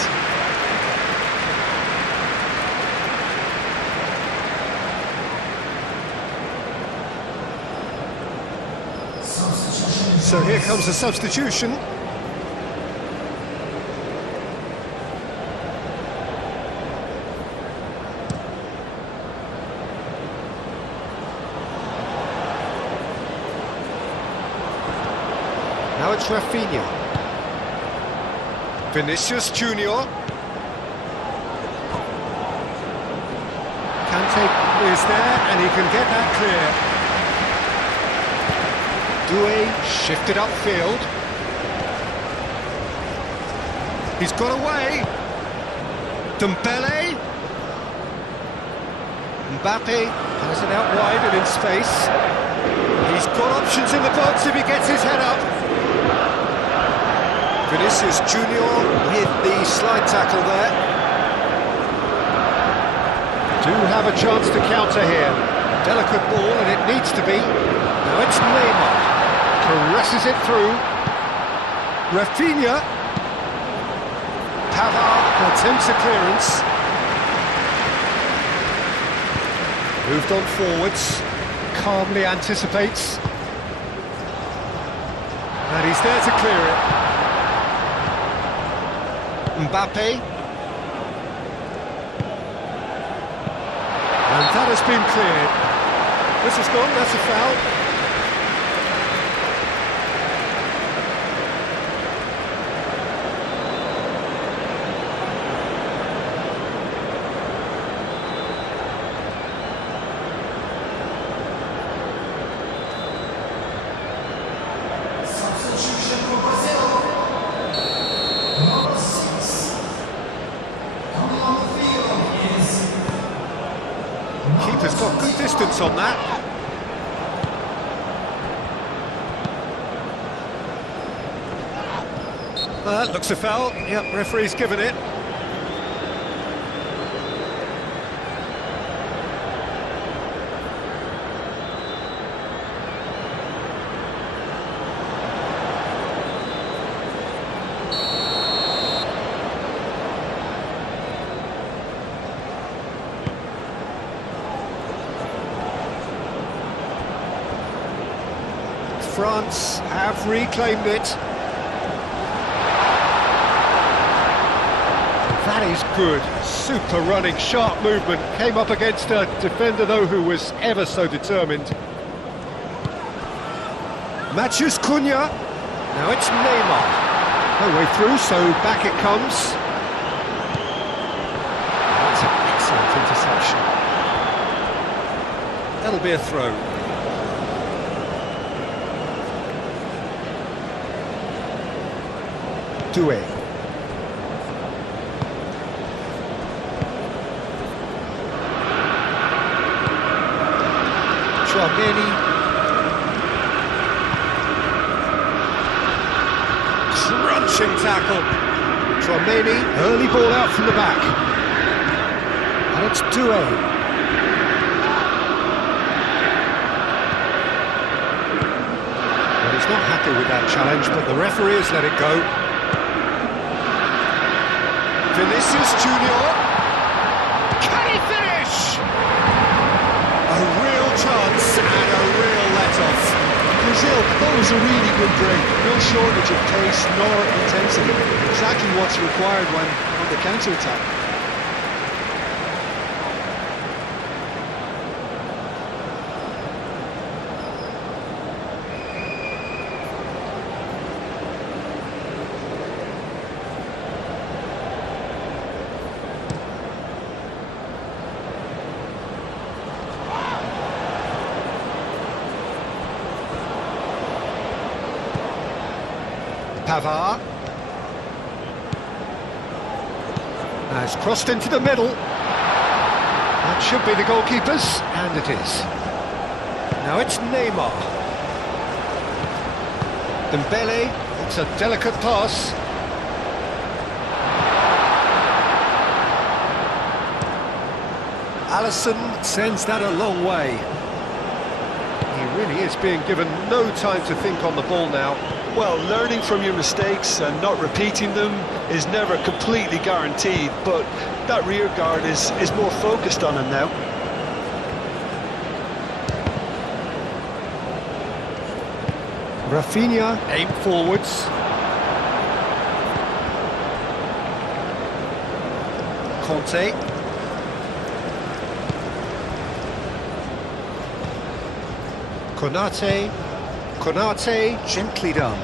So here comes the substitution. Now it's Rafinha. Vinicius Junior. Kante is there and he can get that clear. Doué shifted upfield. He's got away. Dembele. Mbappe has it out wide and in space. He's got options in the box if he gets his head up. Vinicius Junior with the slide tackle there. Do have a chance to counter here. Delicate ball and it needs to be. Now it's Neymar. Caresses it through. Rafinha. Pavard attempts a clearance. Moved on forwards. Calmly anticipates. And he's there to clear it. Mbappe. And that has been cleared. This is gone, that's a foul. Keeper's got good distance on that. That looks a foul. Yep, referee's given it. France have reclaimed it. That is good. Super running, sharp movement. Came up against a defender, though, who was ever so determined. Matheus Cunha. Now it's Neymar. No way through, so back it comes. That's an excellent interception. That'll be a throw. Doué. Chouameni. Crunching tackle. Chouameni, early ball out from the back. And it's Doué. Well, he's not happy with that challenge, but the referee has let it go. Vinicius Junior. Can he finish? A real chance and a real let-off. Brazil, that was a really good break. No shortage of pace nor intensity. Exactly what's required when on the counter-attack. Pavard has crossed into the middle. That should be the goalkeeper's, and it is. Now it's Neymar. Dembele, it's a delicate pass. Alisson sends that a long way. He really is being given no time to think on the ball now. Well, learning from your mistakes and not repeating them is never completely guaranteed, but that rear guard is more focused on him now. Rafinha aimed forwards. Conte. Konate, gently done.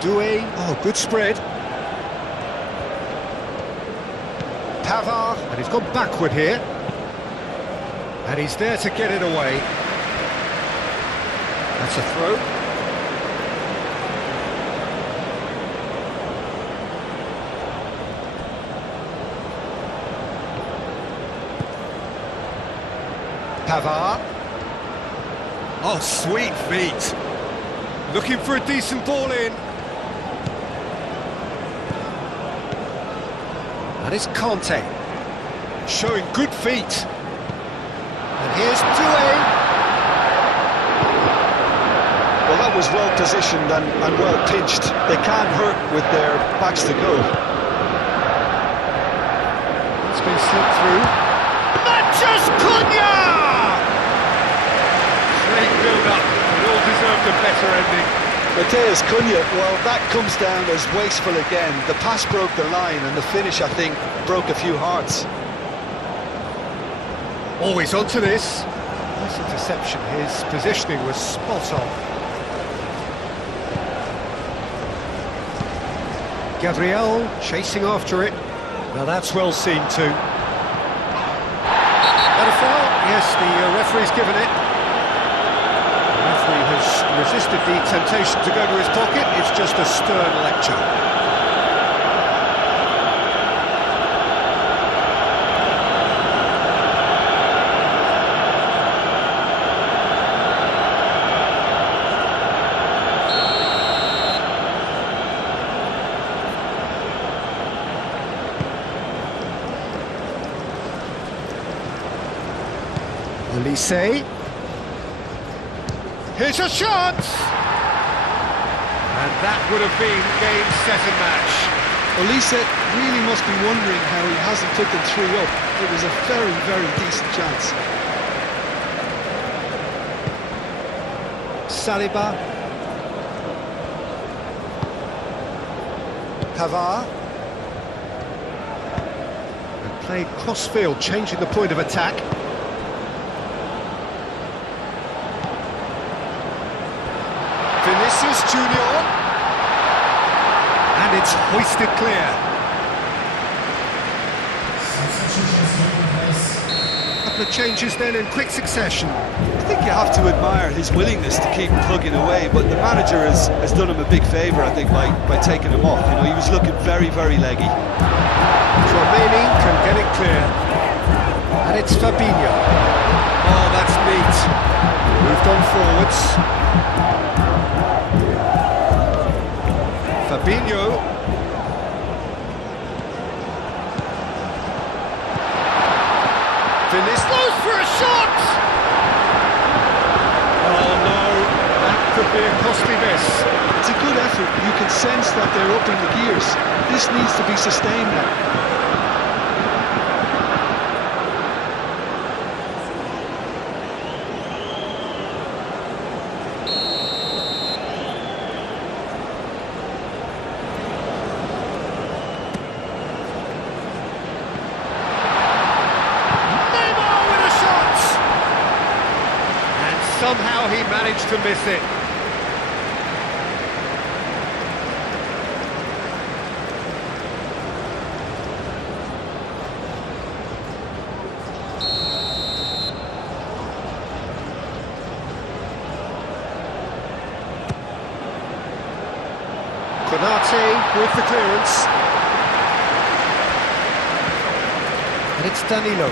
Doué, oh, good spread. Pavard, and he's gone backward here. And he's there to get it away. That's a throw. Pavard. Oh, sweet feet. Looking for a decent ball in. And it's Conte. Showing good feet. And here's Doué. Well, that was well positioned and well pitched. They can't hurt with their backs to goal. It's been slipped through. Matches Cunha! Great build-up. It all deserved a better ending. Mateus Cunha, well, that comes down as wasteful again. The pass broke the line and the finish, I think, broke a few hearts. Always onto this. Nice interception. His positioning was spot on. Gabriel chasing after it. Now that's well seen too. That a foul? Yes, the referee's given it. The referee has resisted the temptation to go to his pocket. It's just a stern lecture. Olise. Here's a shot! And that would have been game, set and match. Olise really must be wondering how he hasn't put them 3 up. It was a very, very decent chance. Saliba. Pavard. And played cross-field, changing the point of attack. Vinicius Junior, and it's hoisted clear. A couple of changes then in quick succession. I think you have to admire his willingness to keep plugging away, but the manager has done him a big favour, I think, by taking him off. You know, he was looking very, very leggy. Chouameni can get it clear. And And it's Fabinho. Oh, that's neat. Moved on forwards. Fabinho. Vinicius for a shot! Oh no, that could be a costly miss. It's a good effort. You can sense that they're upping the gears. This needs to be sustained now. Somehow he managed to miss it. Konate with the clearance. And it's Danilo.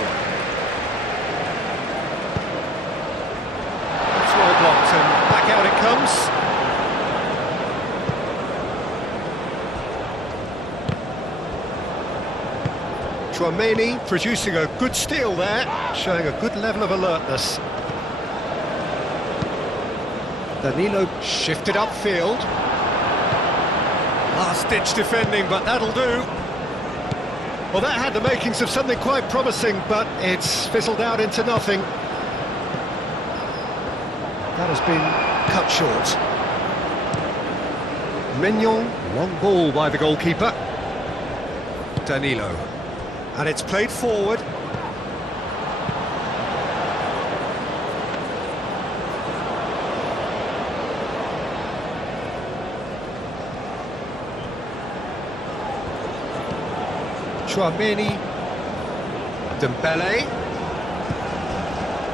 Blocked and back out it comes. Tchouaméni producing a good steal there, showing a good level of alertness. Danilo shifted upfield. Last-ditch defending, but that'll do. Well, that had the makings of something quite promising, but it's fizzled out into nothing. That has been cut short. Mignon, long ball by the goalkeeper. Danilo. And it's played forward. Tchouaméni. Dembele.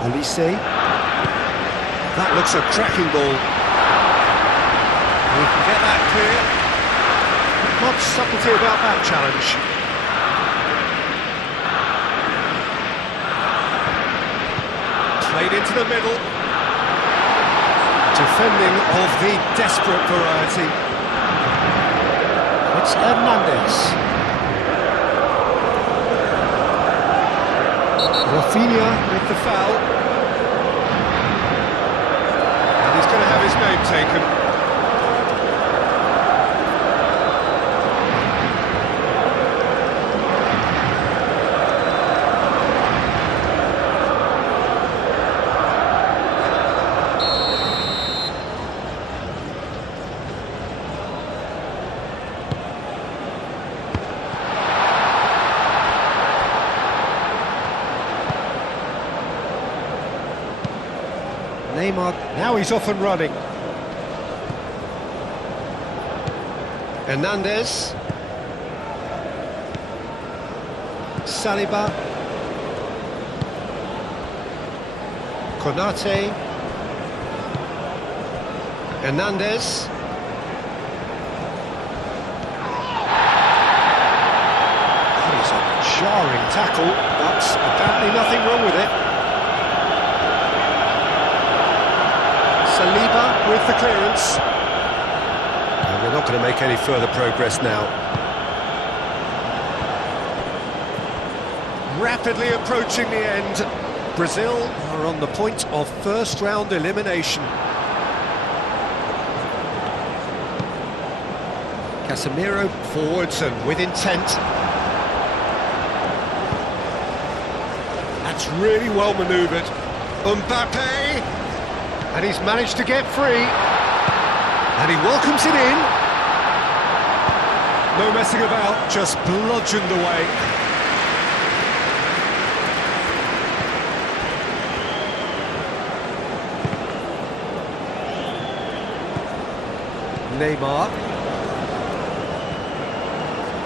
Olise. That looks a cracking ball. We can get that clear. Much subtlety about that challenge. Played into the middle. Defending of the desperate variety. It's Hernandez. Rafinha with the foul. He's going to have his name taken. Neymar, now he's off and running. Hernandez. Saliba. Konate. Hernandez. That is a jarring tackle, but apparently nothing wrong with it. Saliba with the clearance. And we're not going to make any further progress now. Rapidly approaching the end. Brazil are on the point of first-round elimination. Casemiro forwards and with intent. That's really well manoeuvred. Mbappe! And he's managed to get free. And he welcomes it in. No messing about, just bludgeoned away. Neymar.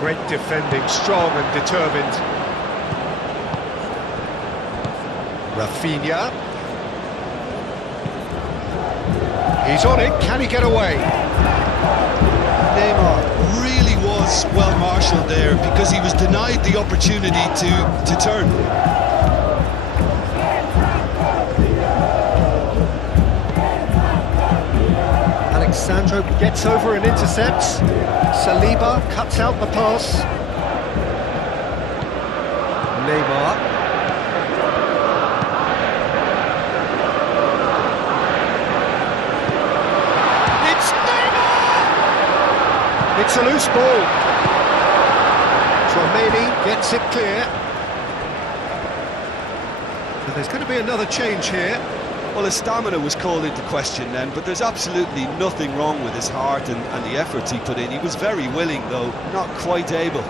Great defending, strong and determined. Rafinha. He's on it, can he get away? Neymar really was well marshalled there because he was denied the opportunity to turn. Alexandro gets over and intercepts. Saliba cuts out the pass. Neymar. It's Neymar! It's a loose ball. Tchouaméni gets it clear. And there's going to be another change here. Well, his stamina was called into question then, but there's absolutely nothing wrong with his heart and the efforts he put in. He was very willing, though, not quite able.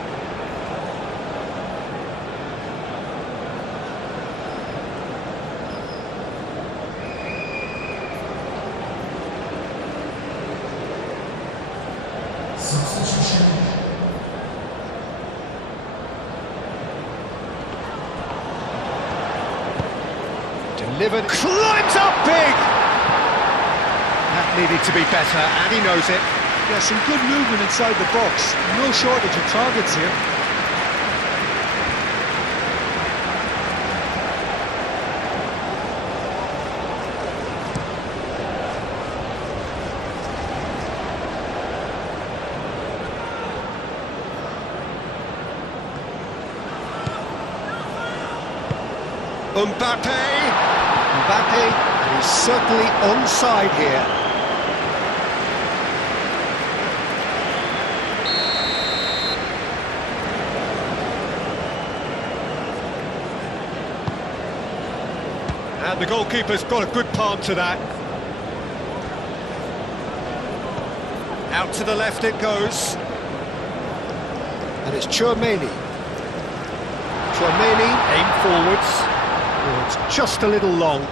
Delivered, climbs up big! That needed to be better, and he knows it. Yeah, some good movement inside the box. No shortage of targets here. Mbappe, and he's certainly onside here. And the goalkeeper's got a good palm to that. Out to the left it goes. And it's Tchouaméni. Tchouaméni, aim forwards. Oh, it's just a little long.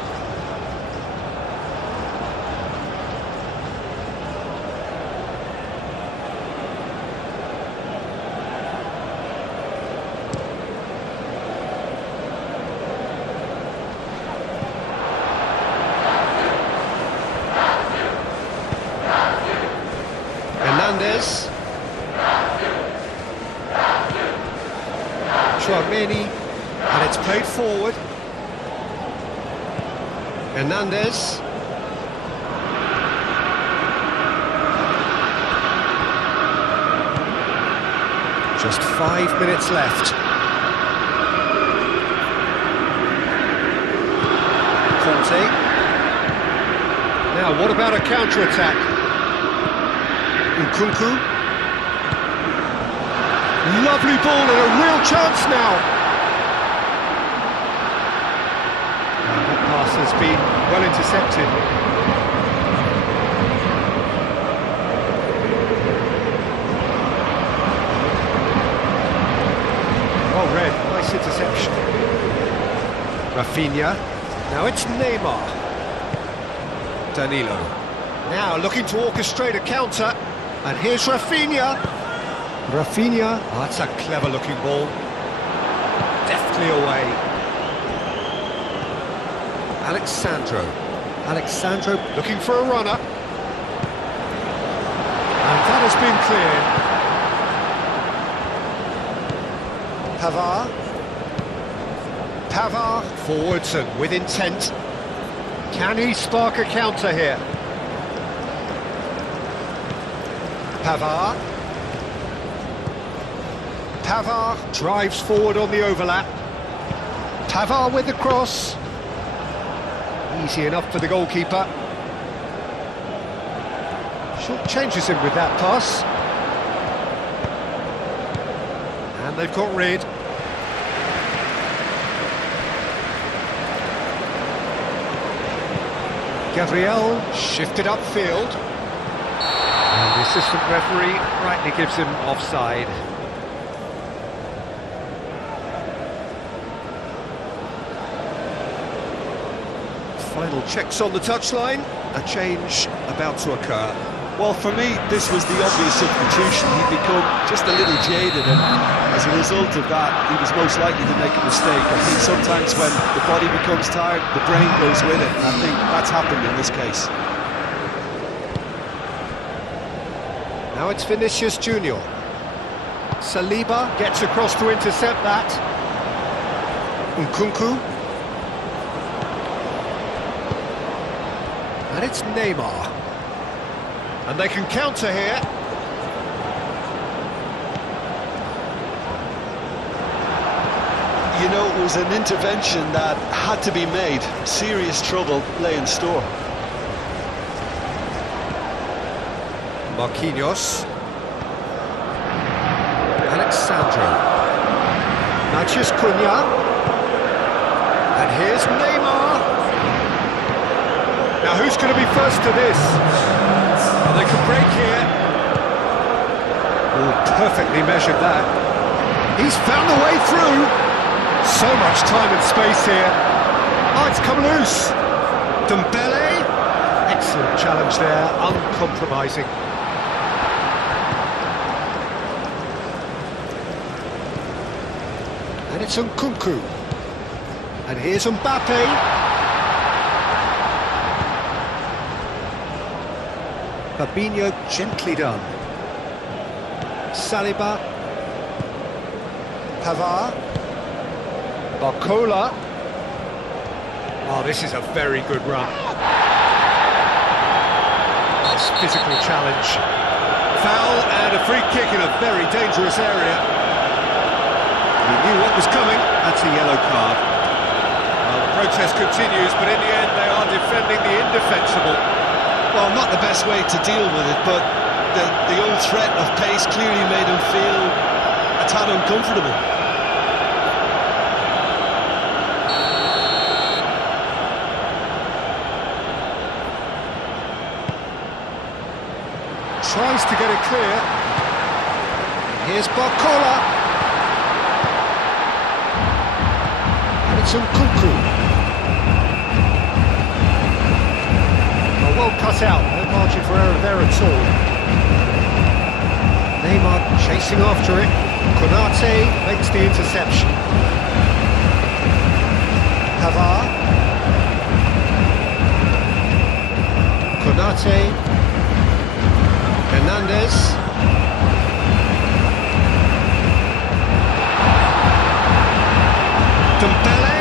Hernandez. Tchouaméni, and it's played forward. Hernandez. Just 5 minutes left. Conte. Now, what about a counter-attack? Nkunku. Lovely ball and a real chance now. Has been well intercepted. Well read, nice interception. Rafinha. Now it's Neymar. Danilo. Now looking to orchestrate a counter. And here's Rafinha. Rafinha. Oh, that's a clever looking ball. Deftly away. Alexandro looking for a runner. And that has been cleared. Pavard forwards and with intent. Can he spark a counter here? Pavard drives forward on the overlap. Pavard with the cross. Easy enough for the goalkeeper. Short changes him with that pass. And they've got rid. Gabriel shifted upfield. And the assistant referee rightly gives him offside. Final checks on the touchline, a change about to occur. Well, for me, this was the obvious substitution. He'd become just a little jaded, and as a result of that, he was most likely to make a mistake. I think sometimes when the body becomes tired, the brain goes with it, and I think that's happened in this case. Now it's Vinicius Junior. Saliba gets across to intercept that. Nkunku. And it's Neymar. And they can counter here. You know, it was an intervention that had to be made. Serious trouble lay in store. Marquinhos. Alexandro. Matheus Cunha. And here's Neymar. Now who's going to be first to this? Well, they can break here. Oh, perfectly measured that. He's found the way through. So much time and space here. Oh, it's come loose. Dembele. Excellent challenge there, uncompromising. And it's Nkunku. And here's Mbappe. Fabinho gently done. Saliba. Pavard. Barcola. Oh, this is a very good run. Nice physical challenge. Foul and a free kick in a very dangerous area. He knew what was coming. That's a yellow card. Well, the protest continues, but in the end they are defending the indefensible. Well, not the best way to deal with it, but the old threat of pace clearly made him feel a tad uncomfortable. Tries to get it clear. Here's Barcola. And it's Nkunku. Well cut out, no margin for error there at all. Neymar chasing after it. Konate makes the interception. Pavard. Konate. Hernandez. Dembele.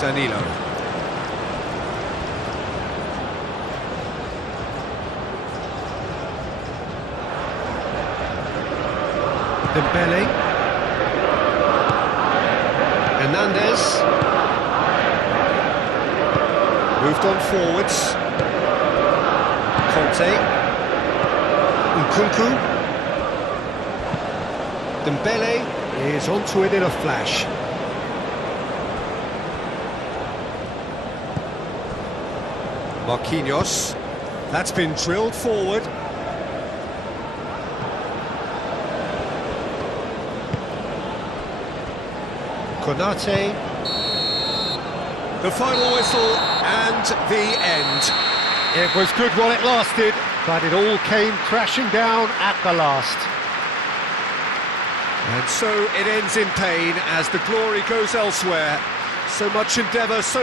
Danilo. Dembele. Hernandez. Moved on forwards. Conte. Nkunku. Dembele is onto it in a flash. Marquinhos. That's been drilled forward. Konate. The final whistle and the end. It was good while it lasted, but it all came crashing down at the last. And so it ends in pain as the glory goes elsewhere. So much endeavour, so